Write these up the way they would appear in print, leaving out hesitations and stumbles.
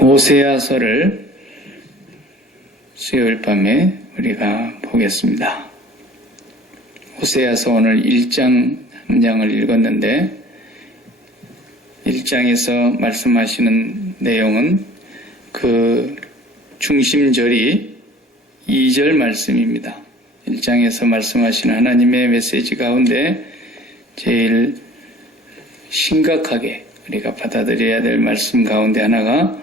호세아서를 수요일 밤에 우리가 보겠습니다. 호세아서 오늘 1장 한 장을 읽었는데 1장에서 말씀하시는 내용은 그 중심절이 2절 말씀입니다. 1장에서 말씀하시는 하나님의 메시지 가운데 제일 심각하게 우리가 받아들여야 될 말씀 가운데 하나가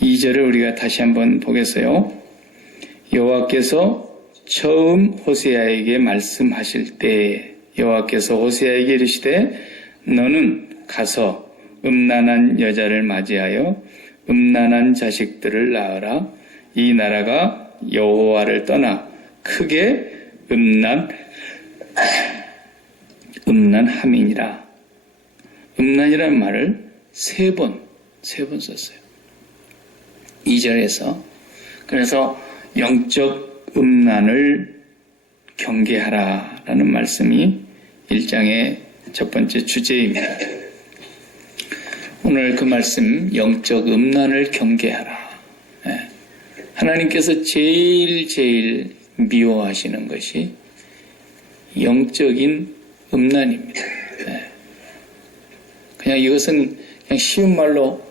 2절을 우리가 다시 한번 보겠어요. 여호와께서 처음 호세아에게 말씀하실 때 여호와께서 호세아에게 이르시되 너는 가서 음란한 여자를 맞이하여 음란한 자식들을 낳으라. 이 나라가 여호와를 떠나 크게 음란함이니라. 음란이라는 말을 세 번 썼어요. 2절에서. 그래서 영적 음란을 경계하라라는 말씀이 1장의 첫 번째 주제입니다. 오늘 그 말씀, 영적 음란을 경계하라. 하나님께서 제일 미워하시는 것이 영적인 음란입니다. 그냥 이것은 그냥 쉬운 말로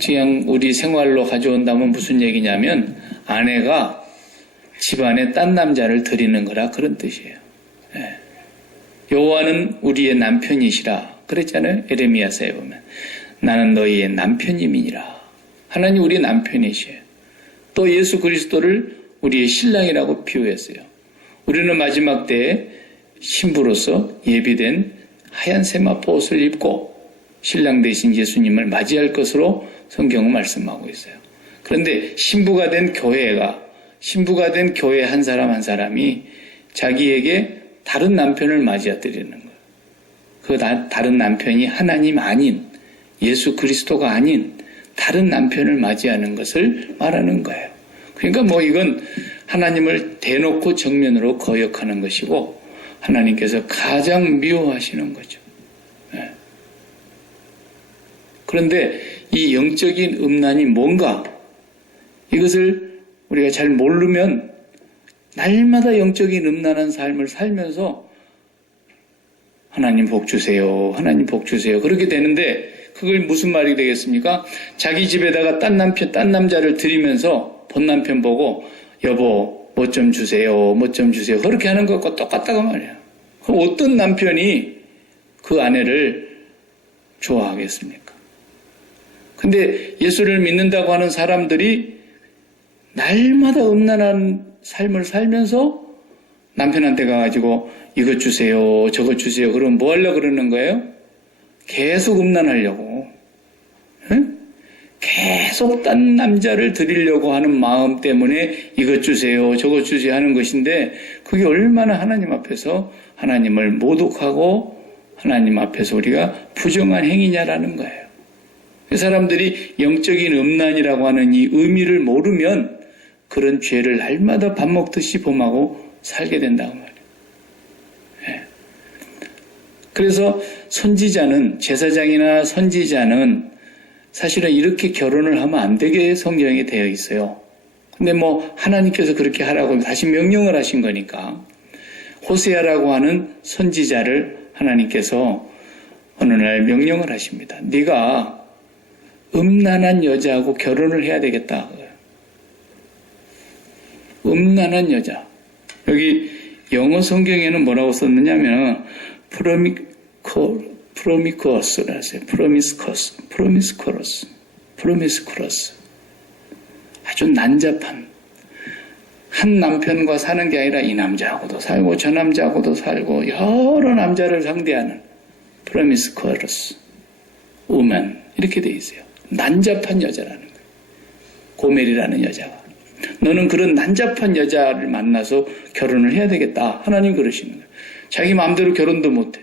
그냥 우리 생활로 가져온다면 무슨 얘기냐면 아내가 집안에 딴 남자를 들이는 거라 그런 뜻이에요. 여호와는 우리의 남편이시라 그랬잖아요. 에레미야서에 보면 나는 너희의 남편님이니라. 하나님 우리의 남편이시에요. 또 예수 그리스도를 우리의 신랑이라고 비유했어요. 우리는 마지막 때에 신부로서 예비된 하얀 세마포 옷을 입고 신랑 되신 예수님을 맞이할 것으로 성경은 말씀하고 있어요. 그런데 신부가 된 교회 한 사람 한 사람이 자기에게 다른 남편을 맞이해드리는 거예요. 그 다른 남편이 하나님 아닌 예수 그리스도가 아닌 다른 남편을 맞이하는 것을 말하는 거예요. 그러니까 이건 하나님을 대놓고 정면으로 거역하는 것이고 하나님께서 가장 미워하시는 거죠. 그런데 이 영적인 음란이 뭔가 이것을 우리가 잘 모르면 날마다 영적인 음란한 삶을 살면서 하나님 복 주세요. 하나님 복 주세요. 그렇게 되는데 그걸 무슨 말이 되겠습니까? 자기 집에다가 딴 남자를 들이면서 본 남편 보고 여보 뭐 좀 주세요. 뭐 좀 주세요. 그렇게 하는 것과 똑같다고 말이에요. 그럼 어떤 남편이 그 아내를 좋아하겠습니까? 근데 예수를 믿는다고 하는 사람들이 날마다 음란한 삶을 살면서 남편한테 가가지고 이것 주세요, 저것 주세요. 그럼 뭐 하려고 그러는 거예요? 계속 음란하려고. 응? 계속 딴 남자를 드리려고 하는 마음 때문에 이것 주세요, 저것 주세요 하는 것인데 그게 얼마나 하나님 앞에서 하나님을 모독하고 하나님 앞에서 우리가 부정한 행위냐라는 거예요. 그 사람들이 영적인 음란이라고 하는 이 의미를 모르면 그런 죄를 날마다 밥 먹듯이 범하고 살게 된다고 말이에요. 그래서 선지자는 제사장이나 선지자는 사실은 이렇게 결혼을 하면 안 되게 성경에 되어 있어요. 근데 하나님께서 그렇게 하라고 다시 명령을 하신 거니까 호세아라고 하는 선지자를 하나님께서 어느 날 명령을 하십니다. 네가 음란한 여자하고 결혼을 해야 되겠다. 음란한 여자. 여기 영어 성경에는 뭐라고 썼느냐면 promiscuous라 했어요. promiscuous. 아주 난잡한. 한 남편과 사는 게 아니라 이 남자하고도 살고 저 남자하고도 살고 여러 남자를 상대하는 promiscuous woman 이렇게 돼 있어요. 난잡한 여자라는 거예요. 고멜이라는 여자가. 너는 그런 난잡한 여자를 만나서 결혼을 해야 되겠다. 하나님 그러시는 거예요. 자기 마음대로 결혼도 못해.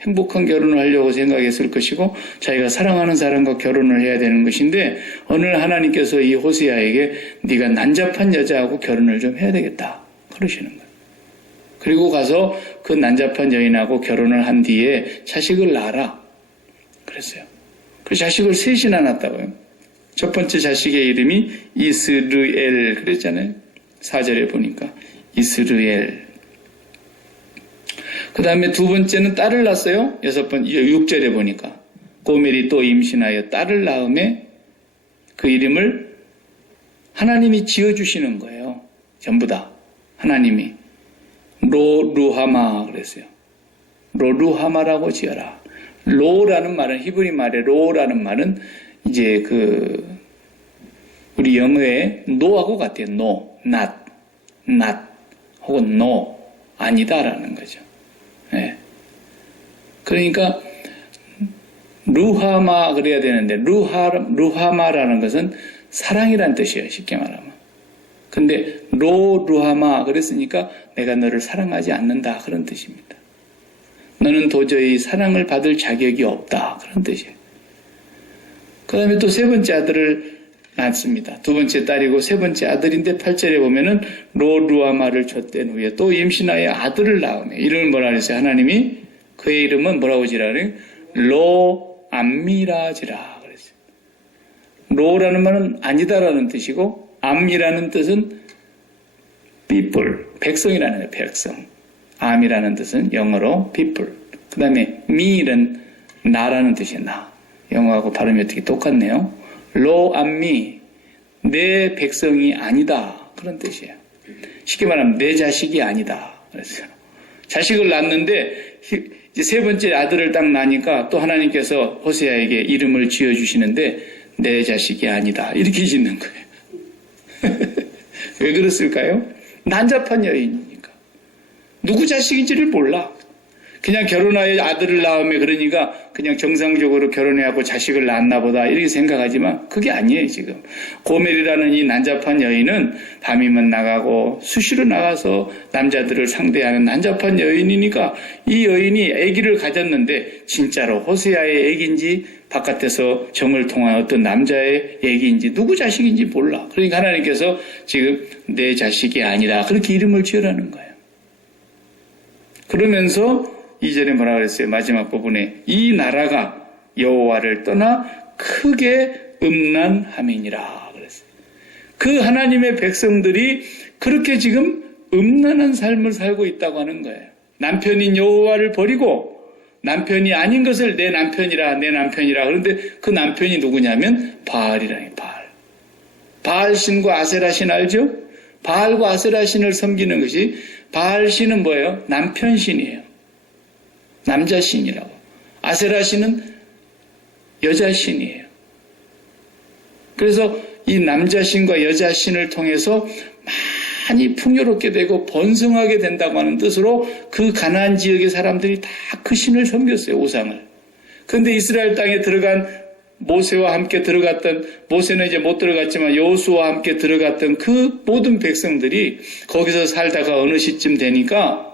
행복한 결혼을 하려고 생각했을 것이고 자기가 사랑하는 사람과 결혼을 해야 되는 것인데 오늘 하나님께서 이 호세아에게 네가 난잡한 여자하고 결혼을 좀 해야 되겠다. 그러시는 거예요. 그리고 가서 그 난잡한 여인하고 결혼을 한 뒤에 자식을 낳아라. 그랬어요. 그 자식을 셋이나 낳았다고요. 첫 번째 자식의 이름이 이스르엘 그랬잖아요. 4절에 보니까 이스르엘. 그 다음에 두 번째는 딸을 낳았어요. 6절에 보니까 고멜이 또 임신하여 딸을 낳음에 그 이름을 하나님이 지어주시는 거예요. 전부 다 하나님이 로루하마 그랬어요. 로루하마라고 지어라. 로라는 말은 히브리 말에 로라는 말은 이제 우리 영어에 no하고 같아요. no, not 혹은 no 아니다라는 거죠. 네. 그러니까 루하마 그래야 되는데 루하마라는 것은 사랑이란 뜻이에요. 쉽게 말하면. 근데 루하마 그랬으니까 내가 너를 사랑하지 않는다 그런 뜻입니다. 너는 도저히 사랑을 받을 자격이 없다 그런 뜻이에요. 그 다음에 또 세 번째 아들을 낳습니다. 두 번째 딸이고 세 번째 아들인데 8절에 보면은 로루아마를 줬던 후에 또 임신하여 아들을 낳으며 이름을 뭐라 그랬어요? 하나님이 그의 이름은 뭐라고 지라는 로암미라지라 그랬어요. 로라는 말은 아니다라는 뜻이고 암이라는 뜻은 people, 백성이라는 거예요. 백성. 암이라는 뜻은 영어로 people. 그 다음에 me는 나라는 뜻이에요. 나. 영어하고 발음이 어떻게 똑같네요. 로암미, 내 백성이 아니다. 그런 뜻이에요. 쉽게 말하면 내 자식이 아니다. 그랬어요. 자식을 낳았는데 이제 세 번째 아들을 딱 낳으니까 또 하나님께서 호세아에게 이름을 지어주시는데 내 자식이 아니다. 이렇게 짓는 거예요. 왜 그랬을까요? 난잡한 여인이니까. 누구 자식인지를 몰라. 그냥 결혼하여 아들을 낳으면 그러니까 그냥 정상적으로 결혼해하고 자식을 낳았나 보다 이렇게 생각하지만 그게 아니에요 지금. 고멜이라는 이 난잡한 여인은 밤이면 나가고 수시로 나가서 남자들을 상대하는 난잡한 여인이니까 이 여인이 아기를 가졌는데 진짜로 호세아의 아기인지 바깥에서 정을 통한 어떤 남자의 아기인지 누구 자식인지 몰라. 그러니까 하나님께서 지금 내 자식이 아니라 그렇게 이름을 지으라는 거예요. 그러면서 2절에 뭐라 그랬어요? 마지막 부분에 이 나라가 여호와를 떠나 크게 음란함이니라 그랬어요. 그 하나님의 백성들이 그렇게 지금 음란한 삶을 살고 있다고 하는 거예요. 남편인 여호와를 버리고 남편이 아닌 것을 내 남편이라 그런데 그 남편이 누구냐면 바알이라는 바알. 바알신과 아세라신 알죠? 바알과 아세라신을 섬기는 것이 바알신은 뭐예요? 남편신이에요. 남자신이라고. 아세라신은 여자신이에요. 그래서 이 남자신과 여자신을 통해서 많이 풍요롭게 되고 번성하게 된다고 하는 뜻으로 그 가나안 지역의 사람들이 다 그 신을 섬겼어요. 우상을. 그런데 이스라엘 땅에 들어간 모세와 함께 들어갔던, 모세는 이제 못 들어갔지만 여호수아와 함께 들어갔던 그 모든 백성들이 거기서 살다가 어느 시점 되니까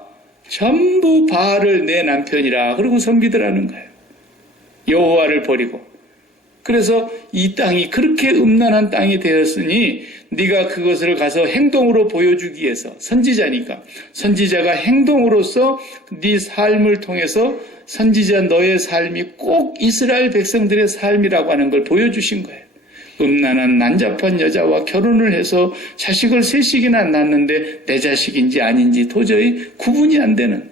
전부 바알을 내 남편이라 그러고 섬기더라는 거예요. 여호와를 버리고. 그래서 이 땅이 그렇게 음란한 땅이 되었으니 네가 그것을 가서 행동으로 보여주기 위해서 선지자니까 선지자가 행동으로서 네 삶을 통해서 선지자 너의 삶이 꼭 이스라엘 백성들의 삶이라고 하는 걸 보여주신 거예요. 음란한 난잡한 여자와 결혼을 해서 자식을 셋씩이나 낳았는데 내 자식인지 아닌지 도저히 구분이 안 되는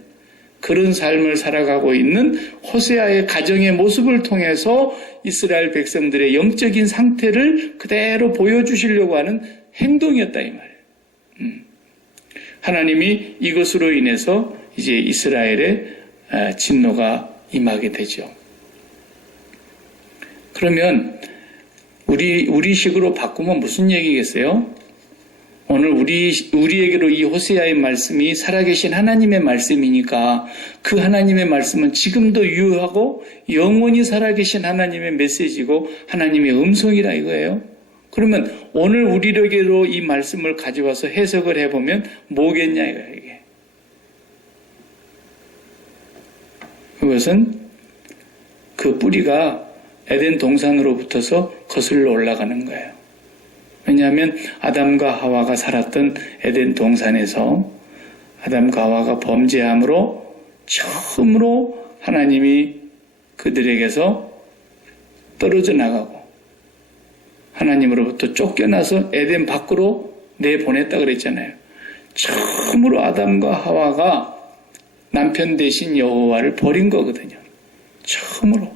그런 삶을 살아가고 있는 호세아의 가정의 모습을 통해서 이스라엘 백성들의 영적인 상태를 그대로 보여주시려고 하는 행동이었다 이 말이에요. 하나님이 이것으로 인해서 이제 이스라엘의 진노가 임하게 되죠. 그러면 우리식으로 바꾸면 무슨 얘기겠어요? 오늘 우리에게로 이 호세아의 말씀이 살아계신 하나님의 말씀이니까 그 하나님의 말씀은 지금도 유효하고 영원히 살아계신 하나님의 메시지고 하나님의 음성이라 이거예요. 그러면 오늘 우리에게로 이 말씀을 가져와서 해석을 해보면 뭐겠냐 이거예요. 이게. 그것은 그 뿌리가 에덴 동산으로부터서 거슬러 올라가는 거예요. 왜냐하면 아담과 하와가 살았던 에덴 동산에서 아담과 하와가 범죄함으로 처음으로 하나님이 그들에게서 떨어져 나가고 하나님으로부터 쫓겨나서 에덴 밖으로 내보냈다 그랬잖아요. 처음으로 아담과 하와가 남편 대신 여호와를 버린 거거든요. 처음으로.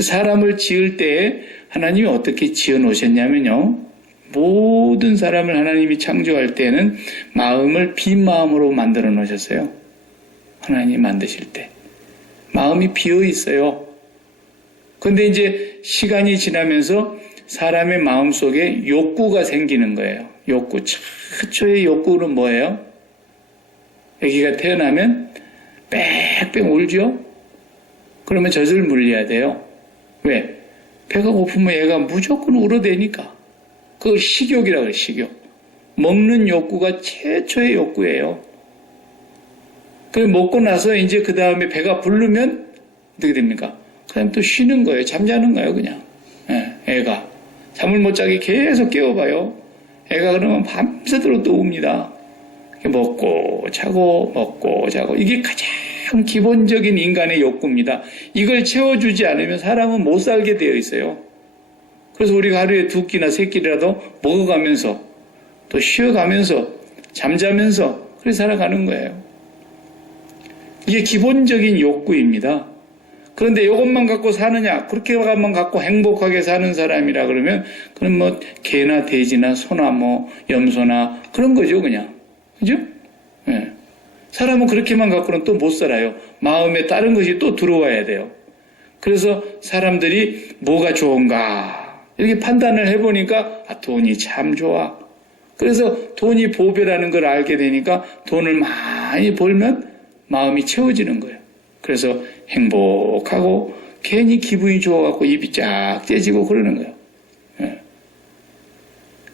사람을 지을 때에 하나님이 어떻게 지어 놓으셨냐면요. 모든 사람을 하나님이 창조할 때는 마음을 빈 마음으로 만들어 놓으셨어요. 하나님이 만드실 때. 마음이 비어 있어요. 그런데 이제 시간이 지나면서 사람의 마음 속에 욕구가 생기는 거예요. 욕구. 최초의 욕구는 뭐예요? 아기가 태어나면 빽빽 울죠? 그러면 젖을 물려야 돼요. 왜? 배가 고프면 얘가 무조건 울어대니까. 그걸 식욕이라고 해요, 식욕. 먹는 욕구가 최초의 욕구예요. 그래 먹고 나서 이제 그 다음에 배가 부르면 어떻게 됩니까? 그냥 또 쉬는 거예요. 잠자는 거예요, 그냥. 애가. 잠을 못 자게 계속 깨워봐요. 애가 그러면 밤새도록 또 웁니다. 먹고 자고 먹고 자고. 이게 가장 기본적인 인간의 욕구입니다. 이걸 채워주지 않으면 사람은 못 살게 되어 있어요. 그래서 우리가 하루에 2끼나 3끼라도 먹어가면서 또 쉬어가면서 잠자면서 그렇게 살아가는 거예요. 이게 기본적인 욕구입니다. 그런데 이것만 갖고 사느냐, 그렇게만 갖고 행복하게 사는 사람이라 그러면 그럼 뭐 개나 돼지나 소나 뭐 염소나 그런 거죠, 그냥. 그죠? 예. 사람은 그렇게만 갖고는 또 못 살아요. 마음에 다른 것이 또 들어와야 돼요. 그래서 사람들이 뭐가 좋은가 이렇게 판단을 해보니까 돈이 참 좋아. 그래서 돈이 보배라는 걸 알게 되니까 돈을 많이 벌면 마음이 채워지는 거예요. 그래서 행복하고 괜히 기분이 좋아갖고 입이 쫙 째지고 그러는 거예요. 예.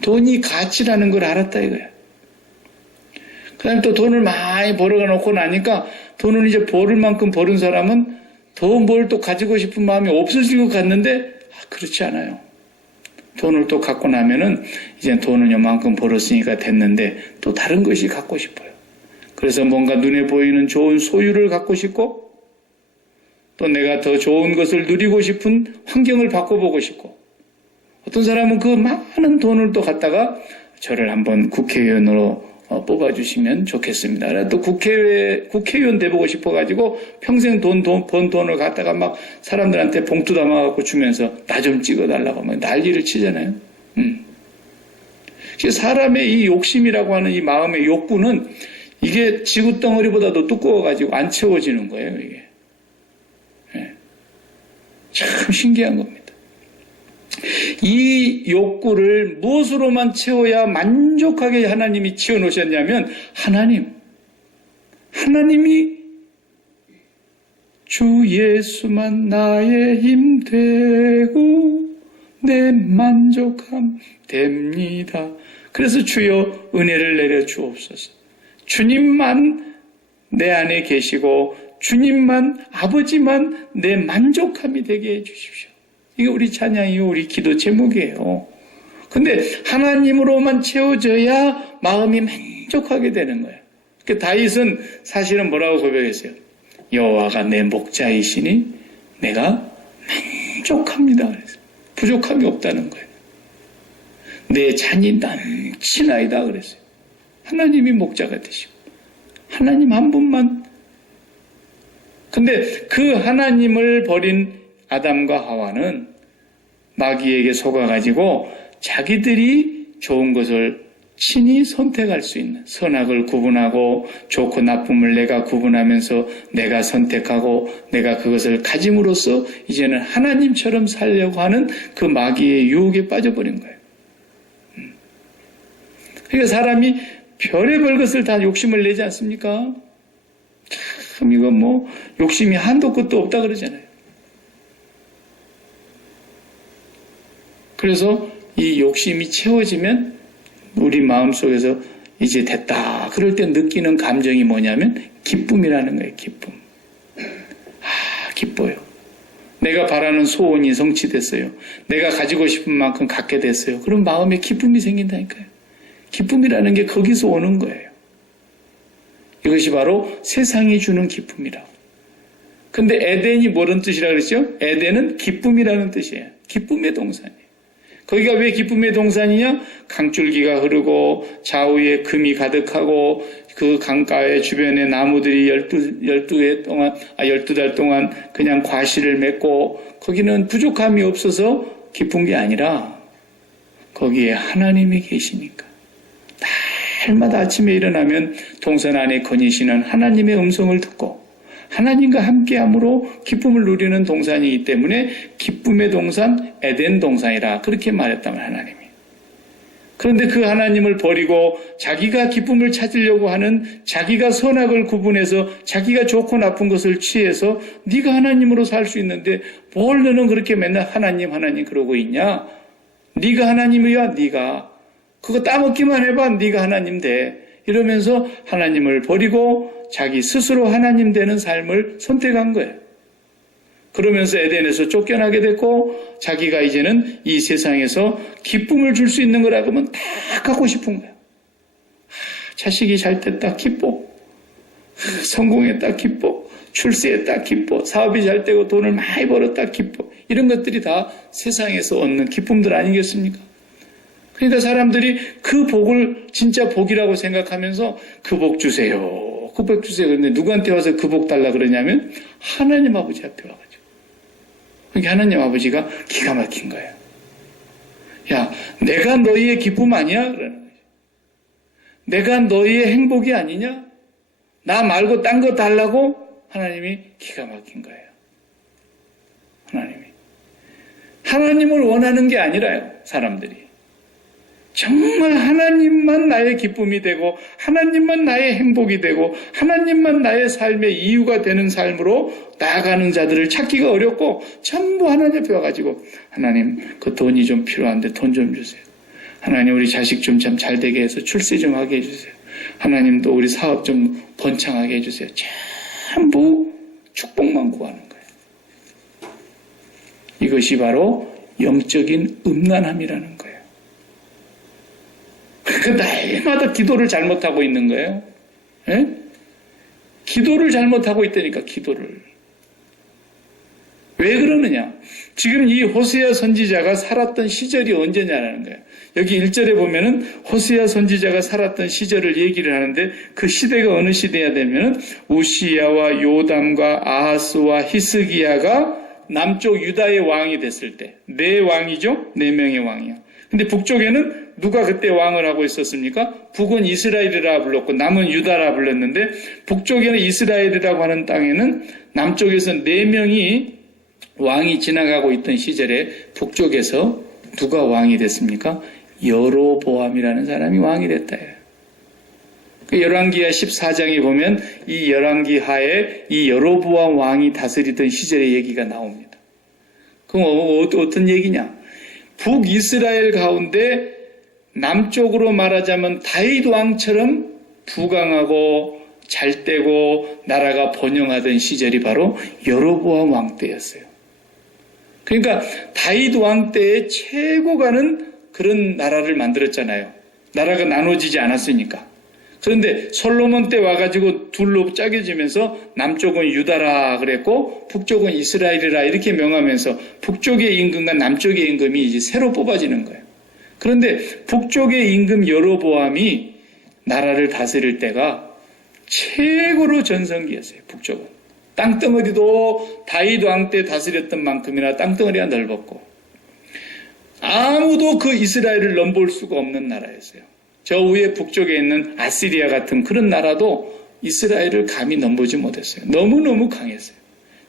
돈이 가치라는 걸 알았다 이거예요. 그 다음에 또 돈을 많이 벌어가 놓고 나니까 돈을 이제 벌을 만큼 벌은 사람은 더 뭘 또 가지고 싶은 마음이 없어질 것 같는데 그렇지 않아요. 돈을 또 갖고 나면은 이제 돈은 요만큼 벌었으니까 됐는데 또 다른 것이 갖고 싶어요. 그래서 뭔가 눈에 보이는 좋은 소유를 갖고 싶고 또 내가 더 좋은 것을 누리고 싶은 환경을 바꿔보고 싶고 어떤 사람은 그 많은 돈을 또 갖다가 저를 한번 국회의원으로 뽑아주시면 좋겠습니다. 또 국회의원 돼보고 싶어가지고 평생 번 돈을 갖다가 막 사람들한테 봉투 담아갖고 주면서 나 좀 찍어달라고 하면 난리를 치잖아요. 사람의 이 욕심이라고 하는 이 마음의 욕구는 이게 지구 덩어리보다도 두꺼워가지고 안 채워지는 거예요, 이게. 네. 참 신기한 겁니다. 이 욕구를 무엇으로만 채워야 만족하게 하나님이 채워놓으셨냐면 하나님이 주 예수만 나의 힘 되고 내 만족함 됩니다. 그래서 주여 은혜를 내려 주옵소서. 주님만 내 안에 계시고 주님만 아버지만 내 만족함이 되게 해주십시오. 이게 우리 찬양이요, 우리 기도 제목이에요. 근데 하나님으로만 채워져야 마음이 만족하게 되는 거예요. 그러니까 다윗은 사실은 뭐라고 고백했어요? 여호와가 내 목자이시니 내가 만족합니다. 그랬어요. 부족함이 없다는 거예요. 내 잔이 넘치나이다 그랬어요. 하나님이 목자가 되시고 하나님 한 분만. 근데 그 하나님을 버린 아담과 하와는 마귀에게 속아가지고 자기들이 좋은 것을 친히 선택할 수 있는, 선악을 구분하고 좋고 나쁨을 내가 구분하면서 내가 선택하고 내가 그것을 가짐으로써 이제는 하나님처럼 살려고 하는 그 마귀의 유혹에 빠져버린 거예요. 그러니까 사람이 별의별 것을 다 욕심을 내지 않습니까? 참 이거 뭐 욕심이 한도 끝도 없다 그러잖아요. 그래서 이 욕심이 채워지면 우리 마음속에서 이제 됐다. 그럴 때 느끼는 감정이 뭐냐면 기쁨이라는 거예요. 기쁨. 기뻐요. 내가 바라는 소원이 성취됐어요. 내가 가지고 싶은 만큼 갖게 됐어요. 그럼 마음에 기쁨이 생긴다니까요. 기쁨이라는 게 거기서 오는 거예요. 이것이 바로 세상이 주는 기쁨이라. 근데 에덴이 뭐라는 뜻이라 그랬죠? 에덴은 기쁨이라는 뜻이에요. 기쁨의 동산이에요. 거기가 왜 기쁨의 동산이냐? 강줄기가 흐르고 좌우에 금이 가득하고 그 강가의 주변에 나무들이 12달 동안 그냥 과실을 맺고 거기는 부족함이 없어서 기쁜 게 아니라 거기에 하나님이 계시니까 날마다 아침에 일어나면 동산 안에 거니시는 하나님의 음성을 듣고 하나님과 함께함으로 기쁨을 누리는 동산이기 때문에 기쁨의 동산, 에덴 동산이라 그렇게 말했다면 하나님이. 그런데 그 하나님을 버리고 자기가 기쁨을 찾으려고 하는 자기가 선악을 구분해서 자기가 좋고 나쁜 것을 취해서 네가 하나님으로 살 수 있는데 뭘 너는 그렇게 맨날 하나님 그러고 있냐? 네가 하나님이야, 네가. 그거 따먹기만 해봐, 네가 하나님 돼. 이러면서 하나님을 버리고 자기 스스로 하나님 되는 삶을 선택한 거예요. 그러면서 에덴에서 쫓겨나게 됐고 자기가 이제는 이 세상에서 기쁨을 줄 수 있는 거라고 하면 다 갖고 싶은 거예요. 자식이 잘 됐다 기뻐. 성공했다 기뻐. 출세했다 기뻐. 사업이 잘 되고 돈을 많이 벌었다 기뻐. 이런 것들이 다 세상에서 얻는 기쁨들 아니겠습니까? 그러니까 사람들이 그 복을 진짜 복이라고 생각하면서 그 복 주세요. 그 복 주세요. 그런데 누구한테 와서 그 복 달라 그러냐면 하나님 아버지 앞에 와가지고. 그러니까 하나님 아버지가 기가 막힌 거예요. 야, 내가 너희의 기쁨 아니야? 그러는 거죠. 내가 너희의 행복이 아니냐? 나 말고 딴 거 달라고? 하나님이 기가 막힌 거예요. 하나님을 원하는 게 아니라요, 사람들이. 정말 하나님만 나의 기쁨이 되고 하나님만 나의 행복이 되고 하나님만 나의 삶의 이유가 되는 삶으로 나아가는 자들을 찾기가 어렵고 전부 하나님 앞에 와가지고 하나님 그 돈이 좀 필요한데 돈 좀 주세요. 하나님 우리 자식 좀 참 잘 되게 해서 출세 좀 하게 해주세요. 하나님 또 우리 사업 좀 번창하게 해주세요. 전부 축복만 구하는 거예요. 이것이 바로 영적인 음란함이라는 거예요. 그 날마다 기도를 잘못하고 있는 거예요. 예? 기도를 잘못하고 있다니까, 기도를. 왜 그러느냐? 지금 이 호세아 선지자가 살았던 시절이 언제냐라는 거예요. 여기 1절에 보면은 호세아 선지자가 살았던 시절을 얘기를 하는데 그 시대가 어느 시대야 되면은 우시야와 요담과 아하스와 히스기야가 남쪽 유다의 왕이 됐을 때, 네 왕이죠? 4명의 왕이야. 근데 북쪽에는 누가 그때 왕을 하고 있었습니까? 북은 이스라엘이라 불렀고 남은 유다라 불렀는데 북쪽에는 이스라엘이라고 하는 땅에는 남쪽에서 4명이 왕이 지나가고 있던 시절에 북쪽에서 누가 왕이 됐습니까? 여로보암이라는 사람이 왕이 됐다. 열왕기하 14장에 보면 이 열왕기하에 이 여로보암 왕이 다스리던 시절의 얘기가 나옵니다. 그럼 어떤 얘기냐? 북이스라엘 가운데 남쪽으로 말하자면 다윗 왕처럼 부강하고 잘되고 나라가 번영하던 시절이 바로 여로보암 왕 때였어요. 그러니까 다윗 왕 때의 최고가는 그런 나라를 만들었잖아요. 나라가 나눠지지 않았으니까. 그런데 솔로몬 때 와가지고 둘로 짜겨지면서 남쪽은 유다라 그랬고 북쪽은 이스라엘이라 이렇게 명하면서 북쪽의 임금과 남쪽의 임금이 이제 새로 뽑아지는 거예요. 그런데 북쪽의 임금 여로보암이 나라를 다스릴 때가 최고로 전성기였어요. 북쪽은. 땅덩어리도 다윗 왕 때 다스렸던 만큼이나 땅덩어리가 넓었고 아무도 그 이스라엘을 넘볼 수가 없는 나라였어요. 저 위에 북쪽에 있는 아시리아 같은 그런 나라도 이스라엘을 감히 넘보지 못했어요. 너무너무 강했어요.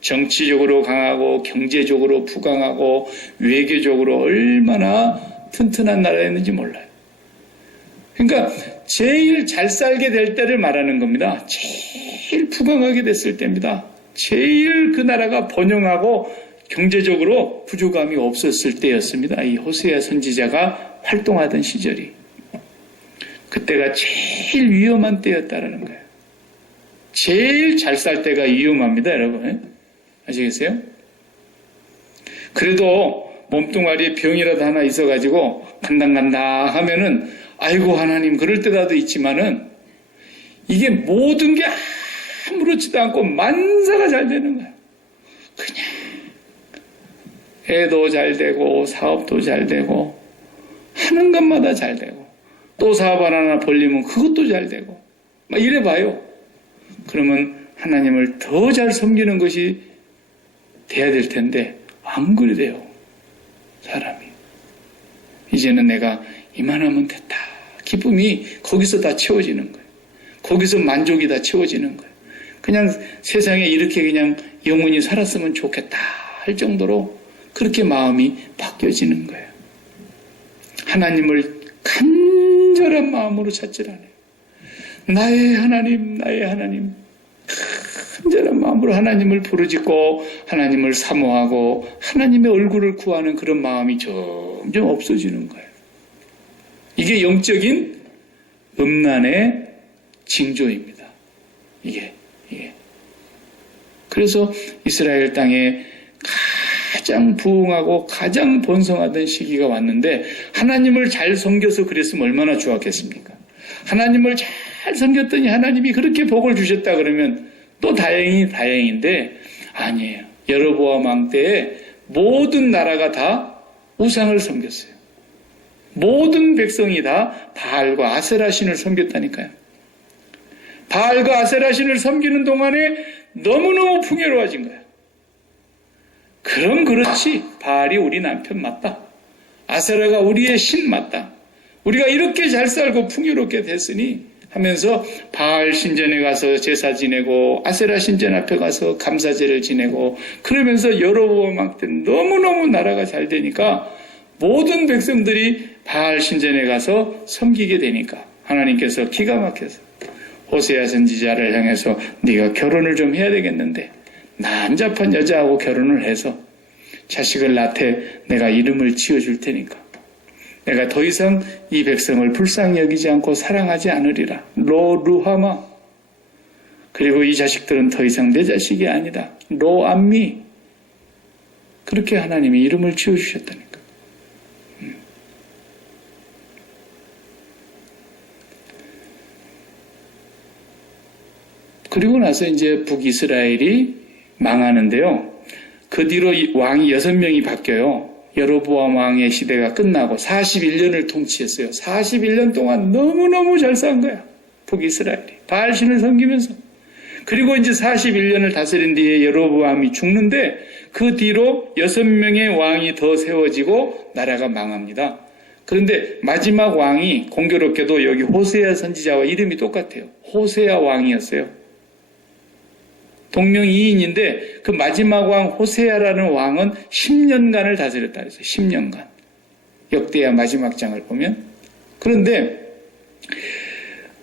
정치적으로 강하고 경제적으로 부강하고 외교적으로 얼마나 튼튼한 나라였는지 몰라요. 그러니까 제일 잘 살게 될 때를 말하는 겁니다. 제일 부강하게 됐을 때입니다. 제일 그 나라가 번영하고 경제적으로 부족함이 없었을 때였습니다. 이 호세아 선지자가 활동하던 시절이. 그때가 제일 위험한 때였다라는 거예요. 제일 잘 살 때가 위험합니다, 여러분. 아시겠어요? 그래도 몸뚱아리에 병이라도 하나 있어가지고 간당간당 하면은 아이고 하나님 그럴 때라도 있지만은 이게 모든 게 아무렇지도 않고 만사가 잘 되는 거예요. 그냥 애도 잘 되고 사업도 잘 되고 하는 것마다 잘 되고, 또 사업 하나 벌리면 그것도 잘 되고, 막 이래 봐요. 그러면 하나님을 더 잘 섬기는 것이 돼야 될 텐데, 안 그래요, 사람이. 이제는 내가 이만하면 됐다. 기쁨이 거기서 다 채워지는 거예요. 거기서 만족이 다 채워지는 거예요. 그냥 세상에 이렇게 그냥 영원히 살았으면 좋겠다 할 정도로 그렇게 마음이 바뀌어지는 거예요. 하나님을 간절한 마음으로 찾지라네요. 나의 하나님, 나의 하나님. 간절한 마음으로 하나님을 부르짖고 하나님을 사모하고 하나님의 얼굴을 구하는 그런 마음이 점점 없어지는 거예요. 이게 영적인 음란의 징조입니다. 이게. 그래서 이스라엘 땅에 가장 부흥하고 가장 번성하던 시기가 왔는데 하나님을 잘 섬겨서 그랬으면 얼마나 좋았겠습니까? 하나님을 잘 섬겼더니 하나님이 그렇게 복을 주셨다 그러면 또 다행인데 아니에요. 여로보암 왕 때에 모든 나라가 다 우상을 섬겼어요. 모든 백성이 다 바알과 아세라 신을 섬겼다니까요. 바알과 아세라 신을 섬기는 동안에 너무너무 풍요로워진 거예요. 그럼 그렇지. 바알이 우리 남편 맞다. 아세라가 우리의 신 맞다. 우리가 이렇게 잘 살고 풍요롭게 됐으니 하면서 바알 신전에 가서 제사 지내고 아세라 신전 앞에 가서 감사제를 지내고 그러면서 여로보암 왕 때 너무너무 나라가 잘 되니까 모든 백성들이 바알 신전에 가서 섬기게 되니까 하나님께서 기가 막혀서 호세아 선지자를 향해서 네가 결혼을 좀 해야 되겠는데 난잡한 여자하고 결혼을 해서 자식을 낳되 내가 이름을 지어줄 테니까 내가 더 이상 이 백성을 불쌍히 여기지 않고 사랑하지 않으리라. 로 루하마. 그리고 이 자식들은 더 이상 내 자식이 아니다. 로 암미. 그렇게 하나님이 이름을 지어주셨다니까. 그리고 나서 이제 북이스라엘이 망하는데요. 그 뒤로 왕이 6명이 바뀌어요. 여로보암 왕의 시대가 끝나고 41년을 통치했어요. 41년 동안 너무너무 잘 산 거야. 북이스라엘이. 바알신을 섬기면서. 그리고 이제 41년을 다스린 뒤에 여로보암이 죽는데 그 뒤로 6명의 왕이 더 세워지고 나라가 망합니다. 그런데 마지막 왕이 공교롭게도 여기 호세아 선지자와 이름이 똑같아요. 호세아 왕이었어요. 동명이인인데 그 마지막 왕 호세아라는 왕은 10년간을 다스렸다 그랬어요. 10년간. 역대하 마지막 장을 보면. 그런데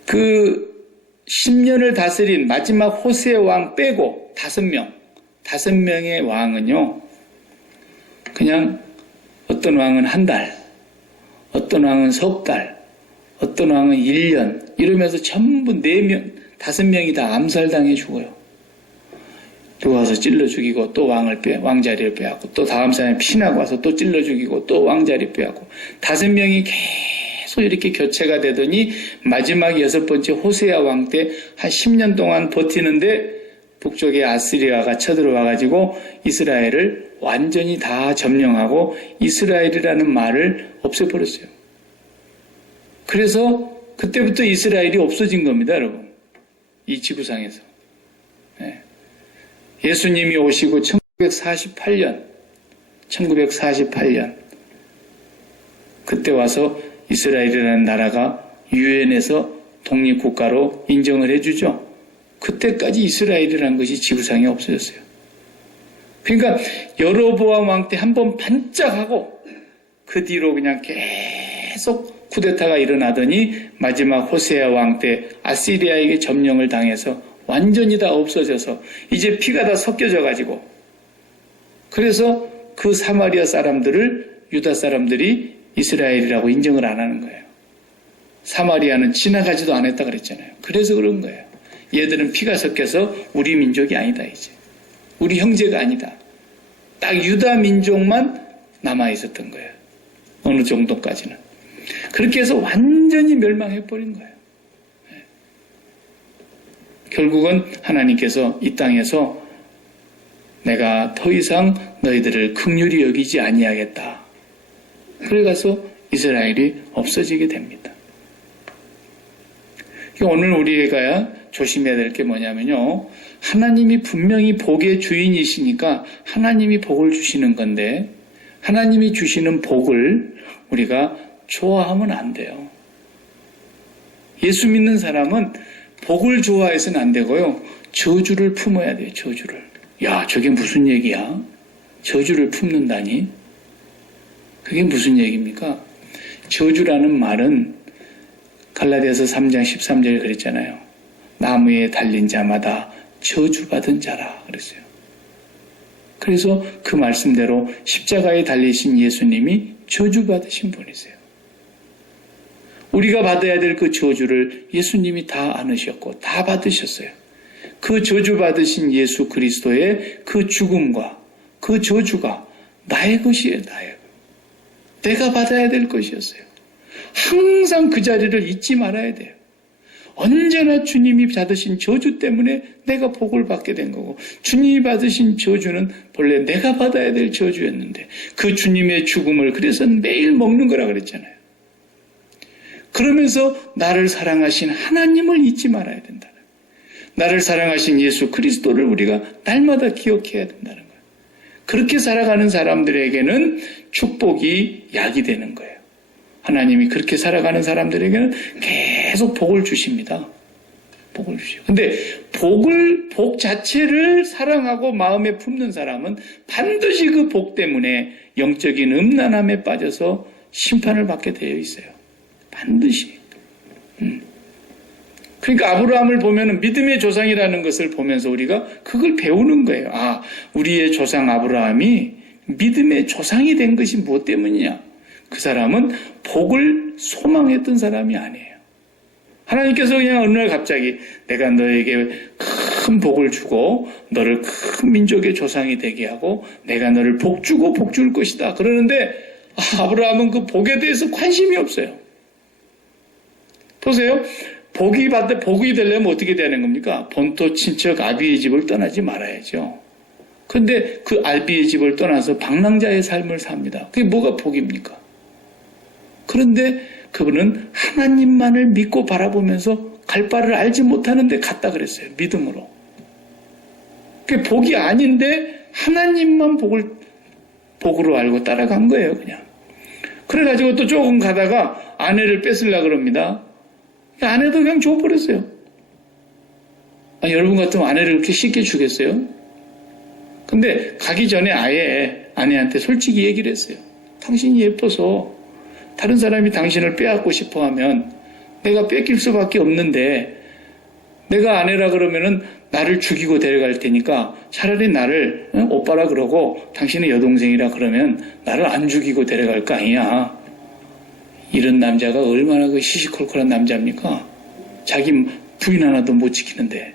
그 10년을 다스린 마지막 호세아 왕 빼고 5명의 왕은요. 그냥 어떤 왕은 한 달, 어떤 왕은 석 달, 어떤 왕은 1년 이러면서 전부 4명, 5명이 다 암살당해 죽어요. 누워서 찔러 죽이고 또 왕자리를 빼앗고 또 다음 사람이 피나고 와서 또 찔러 죽이고 또 왕자리 빼앗고 5명이 계속 이렇게 교체가 되더니 마지막 6번째 호세아 왕 때 한 10년 동안 버티는데 북쪽에 아스리아가 쳐들어와가지고 이스라엘을 완전히 다 점령하고 이스라엘이라는 말을 없애버렸어요. 그래서 그때부터 이스라엘이 없어진 겁니다, 여러분. 이 지구상에서. 네. 예수님이 오시고 1948년 그때 와서 이스라엘이라는 나라가 유엔에서 독립국가로 인정을 해주죠. 그때까지 이스라엘이라는 것이 지구상에 없어졌어요. 그러니까 여로보암 왕 때 한번 반짝하고 그 뒤로 그냥 계속 쿠데타가 일어나더니 마지막 호세아 왕 때 아시리아에게 점령을 당해서 완전히 다 없어져서 이제 피가 다 섞여져 가지고 그래서 그 사마리아 사람들을 유다 사람들이 이스라엘이라고 인정을 안 하는 거예요. 사마리아는 지나가지도 않았다 그랬잖아요. 그래서 그런 거예요. 얘들은 피가 섞여서 우리 민족이 아니다 이제. 우리 형제가 아니다. 딱 유다 민족만 남아 있었던 거예요. 어느 정도까지는. 그렇게 해서 완전히 멸망해버린 거예요. 결국은 하나님께서 이 땅에서 내가 더 이상 너희들을 긍휼히 여기지 아니하겠다. 그래 가서 이스라엘이 없어지게 됩니다. 오늘 우리가 조심해야 될 게 뭐냐면요. 하나님이 분명히 복의 주인이시니까 하나님이 복을 주시는 건데 하나님이 주시는 복을 우리가 좋아하면 안 돼요. 예수 믿는 사람은 복을 좋아해서는 안 되고요. 저주를 품어야 돼요. 저주를. 야, 저게 무슨 얘기야? 저주를 품는다니? 그게 무슨 얘기입니까? 저주라는 말은 갈라디아서 3장 13절에 그랬잖아요. 나무에 달린 자마다 저주받은 자라 그랬어요. 그래서 그 말씀대로 십자가에 달리신 예수님이 저주받으신 분이세요. 우리가 받아야 될 그 저주를 예수님이 다 안으셨고 다 받으셨어요. 그 저주받으신 예수 그리스도의 그 죽음과 그 저주가 나의 것이에요. 나의 것. 내가 받아야 될 것이었어요. 항상 그 자리를 잊지 말아야 돼요. 언제나 주님이 받으신 저주 때문에 내가 복을 받게 된 거고 주님이 받으신 저주는 본래 내가 받아야 될 저주였는데 그 주님의 죽음을 그래서 매일 먹는 거라 그랬잖아요. 그러면서 나를 사랑하신 하나님을 잊지 말아야 된다는 거예요. 나를 사랑하신 예수 그리스도를 우리가 날마다 기억해야 된다는 거예요. 그렇게 살아가는 사람들에게는 축복이 약이 되는 거예요. 하나님이 그렇게 살아가는 사람들에게는 계속 복을 주십니다. 복을 주시고. 근데 복 자체를 사랑하고 마음에 품는 사람은 반드시 그 복 때문에 영적인 음란함에 빠져서 심판을 받게 되어 있어요. 반드시. 그러니까 아브라함을 보면 믿음의 조상이라는 것을 보면서 우리가 그걸 배우는 거예요. 아, 우리의 조상 아브라함이 믿음의 조상이 된 것이 무엇 때문이냐? 그 사람은 복을 소망했던 사람이 아니에요. 하나님께서 그냥 어느 날 갑자기 내가 너에게 큰 복을 주고 너를 큰 민족의 조상이 되게 하고 내가 너를 복 주고 복 줄 것이다. 그러는데 아브라함은 그 복에 대해서 관심이 없어요. 보세요. 복이 되려면 어떻게 되는 겁니까? 본토 친척 아비의 집을 떠나지 말아야죠. 그런데 그 아비의 집을 떠나서 방랑자의 삶을 삽니다. 그게 뭐가 복입니까? 그런데 그분은 하나님만을 믿고 바라보면서 갈 바를 알지 못하는데 갔다 그랬어요. 믿음으로. 그게 복이 아닌데 하나님만 복으로 알고 따라간 거예요. 그냥. 그래가지고 또 조금 가다가 아내를 뺏으려고 그럽니다. 아내도 그냥 줘버렸어요. 여러분 같으면 아내를 그렇게 쉽게 주겠어요? 근데 가기 전에 아예 아내한테 솔직히 얘기를 했어요. 당신이 예뻐서 다른 사람이 당신을 빼앗고 싶어 하면 내가 뺏길 수밖에 없는데 내가 아내라 그러면은 나를 죽이고 데려갈 테니까 차라리 나를 오빠라 그러고 당신의 여동생이라 그러면 나를 안 죽이고 데려갈 거 아니야. 이런 남자가 얼마나 그 시시콜콜한 남자입니까? 자기 부인 하나도 못 지키는데.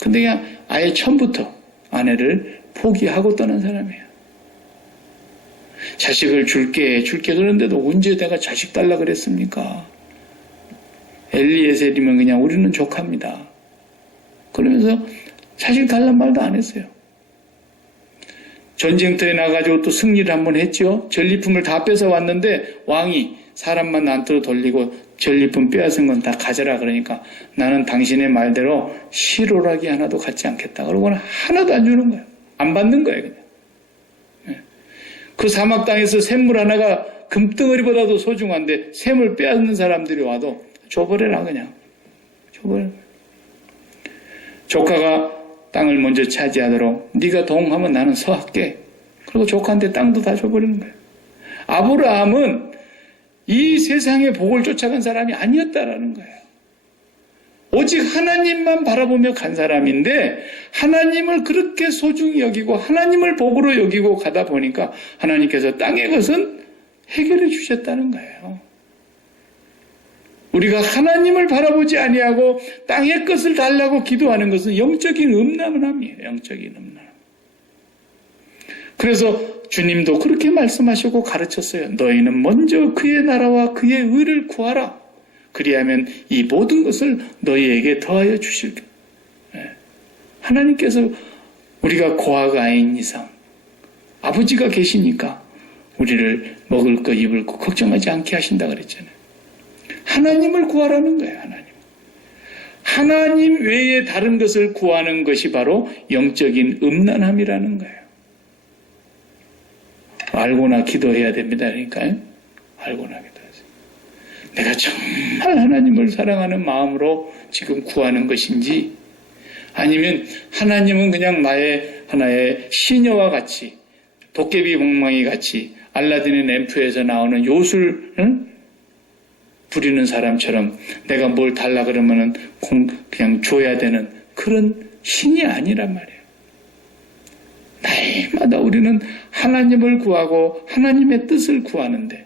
근데 그냥 아예 처음부터 아내를 포기하고 떠난 사람이에요. 자식을 줄게 그러는데도 언제 내가 자식 달라 그랬습니까? 엘리에셀이면 그냥 우리는 족합니다. 그러면서 자식 달란 말도 안 했어요. 전쟁터에 나가지고 또 승리를 한번 했죠. 전리품을 다 뺏어 왔는데 왕이 사람만 난투로 돌리고 전리품 빼앗은 건 다 가져라 그러니까 나는 당신의 말대로 실오라기 하나도 갖지 않겠다. 그러고는 하나도 안 주는 거예요. 안 받는 거예요. 그냥. 그 사막 땅에서 샘물 하나가 금덩어리보다도 소중한데 샘을 빼앗는 사람들이 와도 줘버려라 그냥. 줘버려. 조카가 땅을 먼저 차지하도록 네가 동하면 나는 서할게. 그리고 조카한테 땅도 다 줘버리는 거예요. 아브라함은 이 세상의 복을 쫓아간 사람이 아니었다라는 거예요. 오직 하나님만 바라보며 간 사람인데 하나님을 그렇게 소중히 여기고 하나님을 복으로 여기고 가다 보니까 하나님께서 땅의 것은 해결해 주셨다는 거예요. 우리가 하나님을 바라보지 아니하고 땅의 것을 달라고 기도하는 것은 영적인 음란함이에요. 영적인 음란함. 그래서 주님도 그렇게 말씀하시고 가르쳤어요. 너희는 먼저 그의 나라와 그의 의를 구하라. 그리하면 이 모든 것을 너희에게 더하여 주실 거예요. 하나님께서 우리가 고아가 아닌 이상 아버지가 계시니까 우리를 먹을 거 입을 거 걱정하지 않게 하신다 그랬잖아요. 하나님을 구하라는 거예요. 하나님 외에 다른 것을 구하는 것이 바로 영적인 음란함이라는 거예요. 알고나 기도해야 됩니다. 그러니까요. 알고나 기도하세요. 내가 정말 하나님을 사랑하는 마음으로 지금 구하는 것인지, 아니면 하나님은 그냥 나의 하나의 시녀와 같이, 도깨비 멍멍이 같이 알라딘의 램프에서 나오는 요술 부리는 사람처럼 내가 뭘 달라 그러면은 그냥 줘야 되는 그런 신이 아니란 말이에요. 날마다 우리는 하나님을 구하고 하나님의 뜻을 구하는데,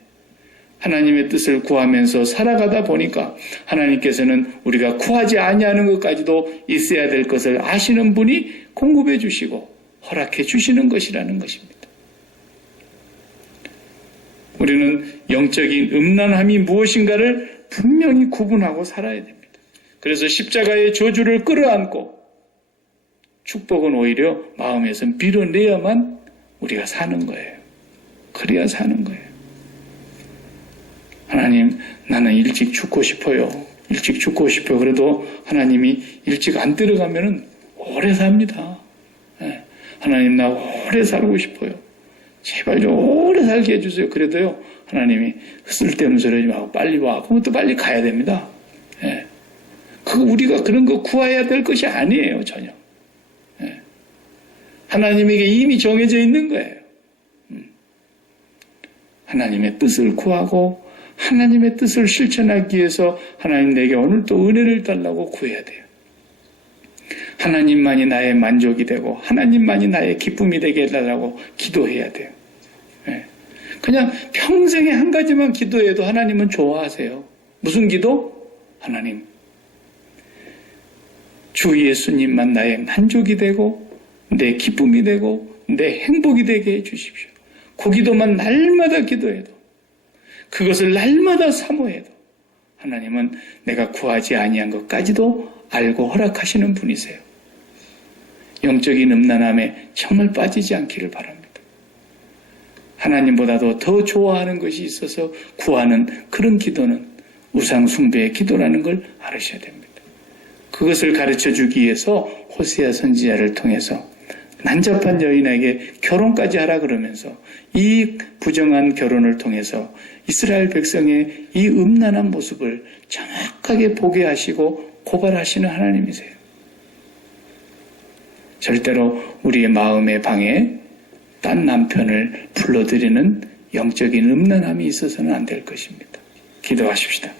하나님의 뜻을 구하면서 살아가다 보니까 하나님께서는 우리가 구하지 아니하는 것까지도 있어야 될 것을 아시는 분이 공급해 주시고 허락해 주시는 것이라는 것입니다. 우리는 영적인 음란함이 무엇인가를 분명히 구분하고 살아야 됩니다. 그래서 십자가의 저주를 끌어안고 축복은 오히려 마음에서 밀어내야만 우리가 사는 거예요. 그래야 사는 거예요. 하나님, 나는 일찍 죽고 싶어요. 일찍 죽고 싶어요. 그래도 하나님이 일찍 안 들어가면은 오래 삽니다. 하나님, 나 오래 살고 싶어요. 제발 좀 오래 살게 해주세요. 그래도요, 하나님이 쓸데없는 소리 하지 말고 빨리 와. 그럼 또 빨리 가야 됩니다. 우리가 그런 거 구해야 될 것이 아니에요, 전혀. 하나님에게 이미 정해져 있는 거예요. 하나님의 뜻을 구하고 하나님의 뜻을 실천하기 위해서 하나님 내게 오늘 또 은혜를 달라고 구해야 돼요. 하나님만이 나의 만족이 되고 하나님만이 나의 기쁨이 되게 해달라고 기도해야 돼요. 그냥 평생에 한 가지만 기도해도 하나님은 좋아하세요. 무슨 기도? 하나님, 주 예수님만 나의 만족이 되고 내 기쁨이 되고 내 행복이 되게 해주십시오. 그 기도만 날마다 기도해도, 그것을 날마다 사모해도 하나님은 내가 구하지 아니한 것까지도 알고 허락하시는 분이세요. 영적인 음란함에 정말 빠지지 않기를 바랍니다. 하나님보다도 더 좋아하는 것이 있어서 구하는 그런 기도는 우상 숭배의 기도라는 걸 알으셔야 됩니다. 그것을 가르쳐주기 위해서 호세아 선지자를 통해서 난잡한 여인에게 결혼까지 하라 그러면서 이 부정한 결혼을 통해서 이스라엘 백성의 이 음란한 모습을 정확하게 보게 하시고 고발하시는 하나님이세요. 절대로 우리의 마음의 방에 딴 남편을 불러들이는 영적인 음란함이 있어서는 안 될 것입니다. 기도하십시다.